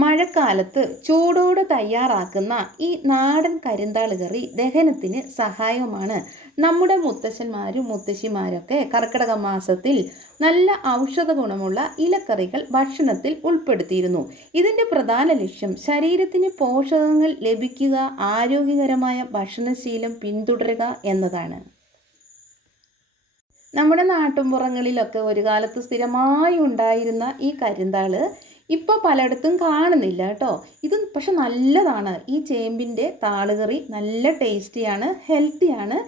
മഴക്കാലത്ത് ചൂടോടെ തയ്യാറാക്കുന്ന ഈ നാടൻ കരിന്താള് കറി ദഹനത്തിന് സഹായവുമാണ്. നമ്മുടെ മുത്തശ്ശന്മാരും മുത്തശ്ശിമാരൊക്കെ കർക്കിടക മാസത്തിൽ നല്ല ഔഷധ ഗുണമുള്ള ഇലക്കറികൾ ഭക്ഷണത്തിൽ ഉൾപ്പെടുത്തിയിരുന്നു. ഇതിൻ്റെ പ്രധാന ലക്ഷ്യം ശരീരത്തിന് പോഷകങ്ങൾ ലഭിക്കുക, ആരോഗ്യകരമായ ഭക്ഷണശീലം പിന്തുടരുക എന്നതാണ്. നമ്മുടെ നാട്ടിൻപുറങ്ങളിലൊക്കെ ഒരു കാലത്ത് സ്ഥിരമായി ഉണ്ടായിരുന്ന ഈ കരിന്താള് ഇപ്പോൾ പലയിടത്തും കാണുന്നില്ല കേട്ടോ. ഇത് പക്ഷെ നല്ലതാണ്. ഈ ചേമ്പിൻ്റെ താളുകറി നല്ല ടേസ്റ്റിയാണ്, ഹെൽത്തിയാണ്.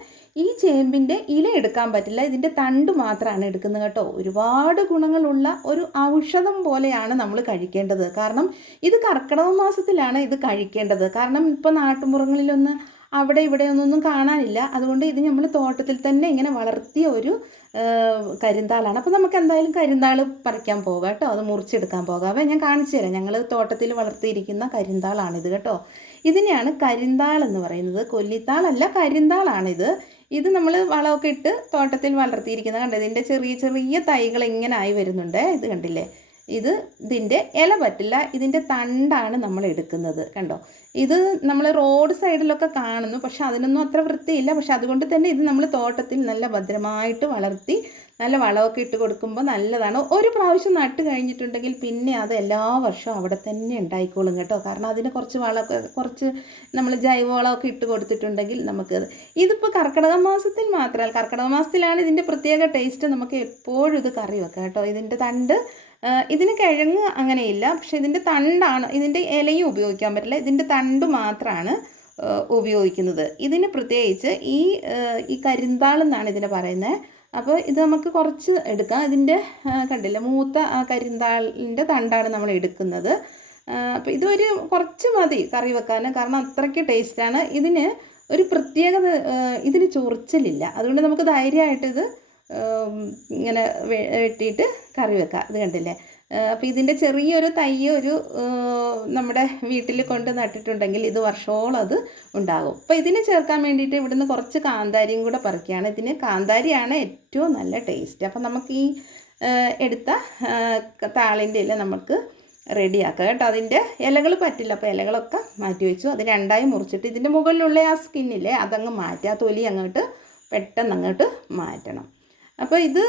ഈ ചേമ്പിൻ്റെ ഇല എടുക്കാൻ പറ്റില്ല, ഇതിൻ്റെ തണ്ട് മാത്രമാണ് എടുക്കുന്നത് കേട്ടോ. ഒരുപാട് ഗുണങ്ങളുള്ള ഒരു ഔഷധം പോലെയാണ് നമ്മൾ കഴിക്കേണ്ടത്. കാരണം ഇത് കർക്കിടക മാസത്തിലാണ് ഇത് കഴിക്കേണ്ടത്. കാരണം ഇപ്പോൾ നാട്ടുമ്പുറങ്ങളിലൊന്ന് അവിടെ ഇവിടെ ഒന്നും കാണാനില്ല. അതുകൊണ്ട് ഇത് നമ്മൾ തോട്ടത്തിൽ തന്നെ ഇങ്ങനെ വളർത്തിയ ഒരു കരിന്താളാണ്. അപ്പോൾ നമുക്ക് എന്തായാലും കരിന്താൾ പറിക്കാൻ പോകാം കേട്ടോ. അത് മുറിച്ചെടുക്കാൻ പോകാവേ. ഞാൻ കാണിച്ചു തരാം. ഞങ്ങൾ തോട്ടത്തിൽ വളർത്തിയിരിക്കുന്ന കരിന്താളാണിത് കേട്ടോ. ഇതിനെയാണ് കരിന്താൾ എന്ന് പറയുന്നത്. കൊല്ലിത്താളല്ല, കരിന്താളാണിത്. ഇത് നമ്മൾ വളമൊക്കെ ഇട്ട് തോട്ടത്തിൽ വളർത്തിയിരിക്കുന്നത് കണ്ടോ. ഇതിൻ്റെ ചെറിയ ചെറിയ തൈകൾ ഇങ്ങനെ ആയി വരുന്നുണ്ട്. ഇത് കണ്ടില്ലേ. ഇതിൻ്റെ ഇല പറ്റില്ല, ഇതിൻ്റെ തണ്ടാണ് നമ്മൾ എടുക്കുന്നത് കണ്ടോ. ഇത് നമ്മൾ റോഡ് സൈഡിലൊക്കെ കാണുന്നു, പക്ഷെ അതിനൊന്നും അത്ര വൃത്തിയില്ല. പക്ഷെ അതുകൊണ്ട് തന്നെ ഇത് നമ്മൾ തോട്ടത്തിൽ നല്ല ഭദ്രമായിട്ട് വളർത്തി നല്ല വളമൊക്കെ ഇട്ട് കൊടുക്കുമ്പോൾ നല്ലതാണ്. ഒരു പ്രാവശ്യം നട്ട് കഴിഞ്ഞിട്ടുണ്ടെങ്കിൽ പിന്നെ അത് എല്ലാ വർഷവും അവിടെ തന്നെ ഉണ്ടായിക്കോളും കേട്ടോ. കാരണം അതിന് കുറച്ച് നമ്മൾ ജൈവവളമൊക്കെ ഇട്ട് കൊടുത്തിട്ടുണ്ടെങ്കിൽ നമുക്കത്. ഇതിപ്പോൾ കർക്കിടക മാസത്തിൽ മാത്രമല്ല, കർക്കിടക മാസത്തിലാണ് ഇതിൻ്റെ പ്രത്യേക ടേസ്റ്റ്. നമുക്ക് എപ്പോഴും ഇത് കറി വെക്കാം കേട്ടോ. ഇതിൻ്റെ തണ്ട്, ഇതിന് കിഴങ്ങ് അങ്ങനെയില്ല, പക്ഷെ ഇതിൻ്റെ തണ്ടാണ്. ഇതിൻ്റെ ഇലയും ഉപയോഗിക്കാൻ പറ്റില്ല, ഇതിൻ്റെ തണ്ട് മാത്രമാണ് ഉപയോഗിക്കുന്നത്. ഇതിന് പ്രത്യേകിച്ച് ഈ കരിന്താളെന്നാണ് ഇതിനെ പറയുന്നത്. അപ്പോൾ ഇത് നമുക്ക് കുറച്ച് എടുക്കാം. ഇതിൻ്റെ കണ്ടില്ല, മൂത്ത ആ കരിന്താളിൻ്റെ തണ്ടാണ് നമ്മൾ എടുക്കുന്നത്. അപ്പോൾ ഇതൊരു കുറച്ച് മതി കറി വെക്കാൻ, കാരണം അത്രയ്ക്ക് ടേസ്റ്റാണ്. ഇതിന് ഒരു പ്രത്യേകത, ഇതിന് ചൊറിച്ചിലില്ല. അതുകൊണ്ട് നമുക്ക് ധൈര്യമായിട്ട് ഇത് ഇങ്ങനെ വെട്ടിയിട്ട് കറി വെക്കാം. ഇത് കണ്ടില്ലേ. അപ്പോൾ ഇതിൻ്റെ ചെറിയൊരു തൈ നമ്മുടെ വീട്ടിൽ കൊണ്ട് നട്ടിട്ടുണ്ടെങ്കിൽ ഇത് വർഷോളം അത് ഉണ്ടാകും. അപ്പോൾ ഇതിന് ചേർക്കാൻ വേണ്ടിയിട്ട് ഇവിടുന്ന് കുറച്ച് കാന്താരിയും കൂടെ പറിക്കുകയാണ്. ഇതിന് കാന്താരിയാണ് ഏറ്റവും നല്ല ടേസ്റ്റ്. അപ്പോൾ നമുക്ക് ഈ എടുത്ത താളിൻ്റെ ഇല നമുക്ക് റെഡിയാക്കാം കേട്ടോ. അതിൻ്റെ ഇലകൾ പറ്റില്ല, അപ്പോൾ ഇലകളൊക്കെ മാറ്റി വെച്ചു. അത് രണ്ടായി മുറിച്ചിട്ട് ഇതിൻ്റെ മുകളിലുള്ള ആ സ്കിന്നില്ലേ അതങ്ങ് മാറ്റി, ആ തൊലി അങ്ങോട്ട് പെട്ടെന്ന് അങ്ങോട്ട് മാറ്റണം. അപ്പോൾ ഇത്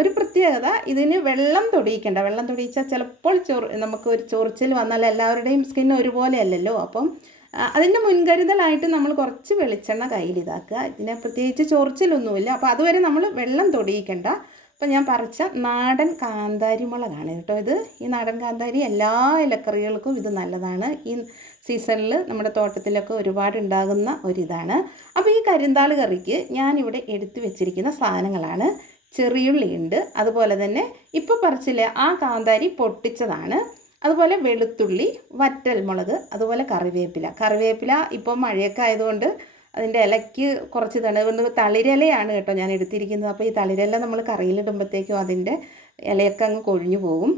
ഒരു പ്രത്യേകത, ഇതിന് വെള്ളം തൊടിയിക്കേണ്ട. വെള്ളം തൊടിയിച്ചാൽ ചിലപ്പോൾ നമുക്ക് ഒരു ചൊറിച്ചിൽ വന്നാൽ എല്ലാവരുടെയും സ്കിൻ ഒരുപോലെ അല്ലല്ലോ. അപ്പം അതിൻ്റെ മുൻകരുതലായിട്ട് നമ്മൾ കുറച്ച് വെളിച്ചെണ്ണ കയ്യിൽ ഇതാക്കുക. ഇതിന് പ്രത്യേകിച്ച് ചൊറിച്ചിലൊന്നുമില്ല. അപ്പോൾ അതുവരെ നമ്മൾ വെള്ളം തൊടിയിക്കേണ്ട. അപ്പോൾ ഞാൻ പറിച്ച നാടൻ കാന്താരി മുളകാണ് കേട്ടോ ഇത്. ഈ നാടൻ കാന്താരി എല്ലാ ഇലക്കറികൾക്കും ഇത് നല്ലതാണ്. ഈ സീസണിൽ നമ്മുടെ തോട്ടത്തിലൊക്കെ ഒരുപാട് ഉണ്ടാകുന്ന ഒരിതാണ്. അപ്പോൾ ഈ കരിന്താൾ കറിക്ക് ഞാനിവിടെ എടുത്തു വെച്ചിരിക്കുന്ന സാധനങ്ങളാണ്. ചെറിയുള്ളി ഉണ്ട്, അതുപോലെ തന്നെ ഇപ്പോൾ പറിച്ചില്ലേ ആ കാന്താരി പൊട്ടിച്ചതാണ്, അതുപോലെ വെളുത്തുള്ളി, വറ്റൽമുളക്, അതുപോലെ കറിവേപ്പില. ഇപ്പോൾ മഴയൊക്കെ ആയതുകൊണ്ട് അതിൻ്റെ ഇലയ്ക്ക് കുറച്ച് തളിരിലയാണ് കേട്ടോ ഞാൻ എടുത്തിരിക്കുന്നത്. അപ്പോൾ ഈ തളിരില നമ്മൾ കറിയിലിടുമ്പോഴത്തേക്കും അതിൻ്റെ ഇലയൊക്കെ അങ്ങ് കൊഴിഞ്ഞു പോകും.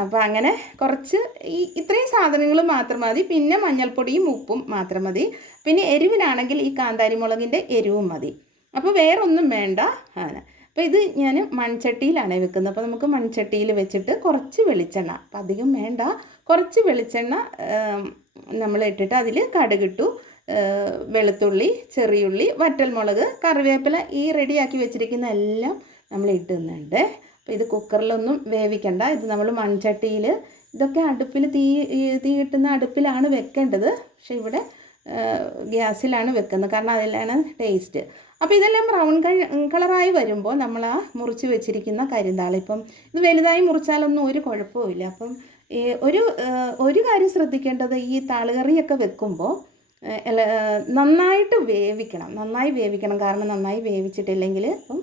അപ്പോൾ അങ്ങനെ കുറച്ച് ഇത്രയും സാധനങ്ങൾ മാത്രം മതി. പിന്നെ മഞ്ഞൾപ്പൊടിയും ഉപ്പും മാത്രം മതി. പിന്നെ എരിവിനാണെങ്കിൽ ഈ കാന്താരി മുളകിൻ്റെ എരിവും മതി. അപ്പോൾ വേറൊന്നും വേണ്ട. അപ്പോൾ ഇത് ഞാൻ മൺചട്ടിയിലാണ് വെക്കുന്നത്. അപ്പോൾ നമുക്ക് മൺചട്ടിയിൽ വെച്ചിട്ട് കുറച്ച് വെളിച്ചെണ്ണ, അപ്പോൾ അധികം വേണ്ട, കുറച്ച് വെളിച്ചെണ്ണ നമ്മൾ ഇട്ടിട്ട് അതിൽ കടുകിട്ടു, വെളുത്തുള്ളി, ചെറിയുള്ളി, വറ്റൽമുളക്, കറിവേപ്പില, ഈ റെഡിയാക്കി വെച്ചിരിക്കുന്ന എല്ലാം നമ്മൾ ഇടുന്നുണ്ട്. അപ്പോൾ ഇത് കുക്കറിലൊന്നും വേവിക്കണ്ട. ഇത് നമ്മൾ മൺചട്ടിയിൽ, ഇതൊക്കെ അടുപ്പിൽ തീ കിട്ടുന്ന അടുപ്പിലാണ് വെക്കേണ്ടത്. പക്ഷേ ഇവിടെ ഗ്യാസിലാണ് വെക്കുന്നത്, കാരണം അതിലാണ് ടേസ്റ്റ്. അപ്പോൾ ഇതെല്ലാം ബ്രൗൺ കളറായി വരുമ്പോൾ നമ്മൾ ആ മുറിച്ച് വെച്ചിരിക്കുന്ന കരിന്താൾ, ഇപ്പം ഇത് വലുതായി മുറിച്ചാലൊന്നും ഒരു കുഴപ്പമില്ല. അപ്പം ഒരു കാര്യം ശ്രദ്ധിക്കേണ്ടത്, ഈ താളുകറിയൊക്കെ വെക്കുമ്പോൾ നന്നായി വേവിക്കണം. കാരണം നന്നായി വേവിച്ചിട്ടില്ലെങ്കിൽ അപ്പം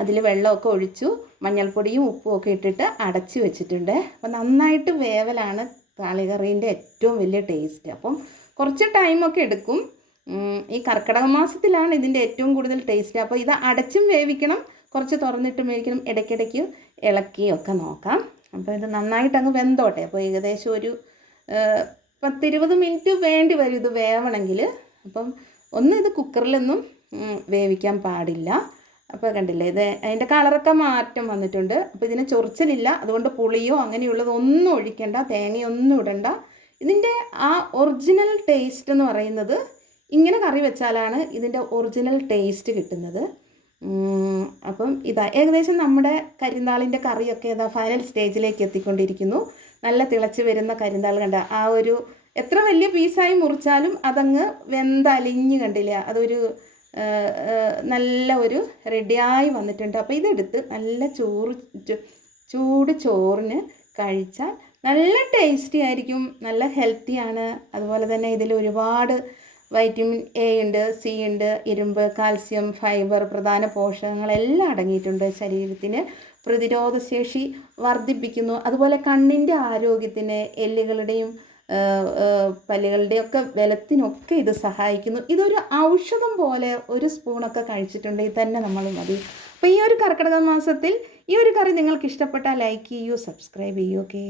അതിൽ വെള്ളമൊക്കെ ഒഴിച്ചു മഞ്ഞൾപ്പൊടിയും ഉപ്പും ഒക്കെ ഇട്ടിട്ട് അടച്ച് വെച്ചിട്ടുണ്ട്. അപ്പം നന്നായിട്ട് വേവലാണ് താളികറീൻ്റെ ഏറ്റവും വലിയ ടേസ്റ്റ്. അപ്പം കുറച്ച് ടൈമൊക്കെ എടുക്കും. ഈ കർക്കിടക മാസത്തിലാണ് ഇതിൻ്റെ ഏറ്റവും കൂടുതൽ ടേസ്റ്റ്. അപ്പോൾ ഇത് അടച്ചും വേവിക്കണം, കുറച്ച് തുറന്നിട്ടും വേവിക്കണം, ഇടയ്ക്കിടയ്ക്ക് ഇളക്കിയൊക്കെ നോക്കാം. അപ്പോൾ ഇത് നന്നായിട്ട് അങ്ങ് വെന്തോട്ടെ. അപ്പോൾ ഏകദേശം ഒരു 10-20 മിനിറ്റ് വേണ്ടി വരും ഇത് വേവണമെങ്കിൽ. അപ്പം ഇത് കുക്കറിലൊന്നും വേവിക്കാൻ പാടില്ല. അപ്പോൾ കണ്ടില്ലേ, ഇത് അതിൻ്റെ കളറൊക്കെ മാറ്റം വന്നിട്ടുണ്ട്. അപ്പോൾ ഇതിന് ചൊറിച്ചിലില്ല, അതുകൊണ്ട് പുളിയോ അങ്ങനെയുള്ളതൊന്നും ഒഴിക്കണ്ട, തേങ്ങയൊന്നും ഇടണ്ട. ഇതിൻ്റെ ആ ഒറിജിനൽ ടേസ്റ്റ് എന്ന് പറയുന്നത് ഇങ്ങനെ കറി വെച്ചാലാണ് ഇതിൻ്റെ ഒറിജിനൽ ടേസ്റ്റ് കിട്ടുന്നത്. അപ്പം ഇതാ ഏകദേശം നമ്മുടെ കരിന്താളിൻ്റെ കറിയൊക്കെ ഇതാ ഫൈനൽ സ്റ്റേജിലേക്ക് എത്തിക്കൊണ്ടിരിക്കുന്നു. നല്ല തിളച്ച് വരുന്ന കരിന്താൾ കണ്ട ആ ഒരു എത്ര വലിയ പീസായി മുറിച്ചാലും അതങ്ങ് വെന്തലിഞ്ഞ് കണ്ടില്ല, അതൊരു നല്ല ഒരു റെഡിയായി വന്നിട്ടുണ്ട്. അപ്പോൾ ഇതെടുത്ത് നല്ല ചൂട് ചോറിന് കഴിച്ചാൽ നല്ല ടേസ്റ്റി ആയിരിക്കും, നല്ല ഹെൽത്തിയാണ്. അതുപോലെ തന്നെ ഇതിൽ ഒരുപാട് വൈറ്റമിൻ എ ഉണ്ട്, സി ഉണ്ട്, ഇരുമ്പ്, കാൽസ്യം, ഫൈബർ, പ്രധാന പോഷകങ്ങളെല്ലാം അടങ്ങിയിട്ടുണ്ട്. ശരീരത്തിന് പ്രതിരോധശേഷി വർദ്ധിപ്പിക്കുന്നു. അതുപോലെ കണ്ണിൻ്റെ ആരോഗ്യത്തിന്, എല്ലുകളുടെയും പല്ലുകളുടെയൊക്കെ ബലത്തിനൊക്കെ ഇത് സഹായിക്കുന്നു. ഇതൊരു ഔഷധം പോലെ ഒരു സ്പൂണൊക്കെ കഴിച്ചിട്ടുണ്ടെങ്കിൽ തന്നെ നമ്മൾ മതി. അപ്പോൾ ഈ ഒരു കർക്കിടക മാസത്തിൽ ഈ ഒരു കറി നിങ്ങൾക്ക് ഇഷ്ടപ്പെട്ടാൽ ലൈക്ക് ചെയ്യൂ, സബ്സ്ക്രൈബ് ചെയ്യൂ. ഓക്കേ.